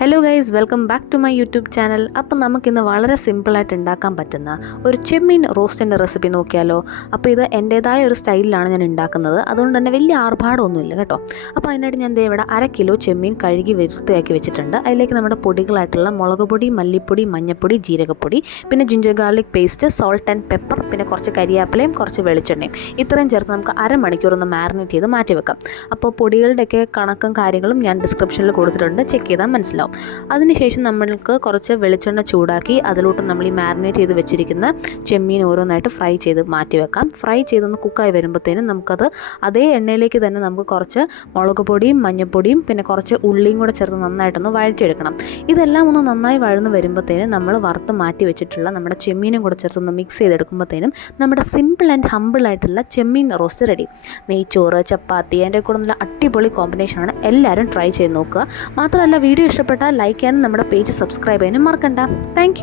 Hello guys, welcome back to my YouTube channel. അപ്പം നമുക്കിന്ന് വളരെ സിമ്പിളായിട്ട് ഉണ്ടാക്കാൻ പറ്റുന്ന ഒരു ചെമ്മീൻ റോസ്റ്റിൻ്റെ റെസിപ്പി നോക്കിയാലോ. അപ്പോൾ ഇത് എൻ്റേതായ ഒരു സ്റ്റൈലിലാണ് ഞാൻ ഉണ്ടാക്കുന്നത്, അതുകൊണ്ട് തന്നെ വലിയ ആർഭാടമൊന്നുമില്ല കേട്ടോ. അപ്പോൾ അതിനായിട്ട് ഞാൻ ഇവിടെ 1/2 കിലോ ചെമ്മീൻ കഴുകി വൃത്തിയാക്കി വെച്ചിട്ടുണ്ട്. അതിലേക്ക് നമ്മുടെ പൊടികളായിട്ടുള്ള മുളക് പൊടി, മല്ലിപ്പൊടി, മഞ്ഞൾപ്പൊടി, ജീരകപ്പൊടി, പിന്നെ ginger garlic paste, salt and pepper, പിന്നെ കുറച്ച് കരിയാപ്പിലയും കുറച്ച് വെളിച്ചെണ്ണയും ഇത്രയും ചേർത്ത് നമുക്ക് 1/2 മണിക്കൂർ ഒന്ന് മാരിനേറ്റ് ചെയ്ത് മാറ്റി വെക്കാം. അപ്പോൾ പൊടികളുടെയൊക്കെ കണക്കും കാര്യങ്ങളും ഞാൻ ഡിസ്ക്രിപ്ഷനിൽ കൊടുത്തിട്ടുണ്ട്, ചെക്ക് ചെയ്താൽ മനസ്സിലാവും. അതിനുശേഷം നമ്മൾക്ക് കുറച്ച് വെളിച്ചെണ്ണ ചൂടാക്കി അതിലോട്ട് നമ്മൾ ഈ മാരിനേറ്റ് ചെയ്ത് വെച്ചിരിക്കുന്ന ചെമ്മീൻ ഓരോന്നായിട്ട് ഫ്രൈ ചെയ്ത് മാറ്റി വെക്കാം. ഫ്രൈ ചെയ്തൊന്ന് കുക്കായി വരുമ്പോഴത്തേനും നമുക്കത് അതേ എണ്ണയിലേക്ക് തന്നെ നമുക്ക് കുറച്ച് മുളക് പൊടിയും മഞ്ഞൾപ്പൊടിയും പിന്നെ കുറച്ച് ഉള്ളിയും കൂടെ ചേർത്ത് നന്നായിട്ടൊന്ന് വഴറ്റിയെടുക്കണം. ഇതെല്ലാം ഒന്ന് നന്നായി വഴന്ന് വരുമ്പോഴത്തേനും നമ്മൾ വറുത്ത് മാറ്റി വെച്ചിട്ടുള്ള നമ്മുടെ ചെമ്മീനും കൂടെ ചേർത്തൊന്ന് മിക്സ് ചെയ്തെടുക്കുമ്പോഴത്തേനും നമ്മുടെ simple and ഹമ്പിളായിട്ടുള്ള Chemmeen roast ready. നെയ്ച്ചോറ്, ചപ്പാത്തി, അതിൻ്റെ കൂടെ നല്ല അടിപൊളി കോമ്പിനേഷനാണ്. എല്ലാവരും ട്രൈ ചെയ്ത് നോക്കുക. മാത്രമല്ല, വീഡിയോ ഇഷ്ടപ്പെട്ടാൽ ലൈക്ക് ചെയ്യാനും നമ്മുടെ പേജ് സബ്സ്ക്രൈബ് ചെയ്യാനും മറക്കണ്ട. താങ്ക്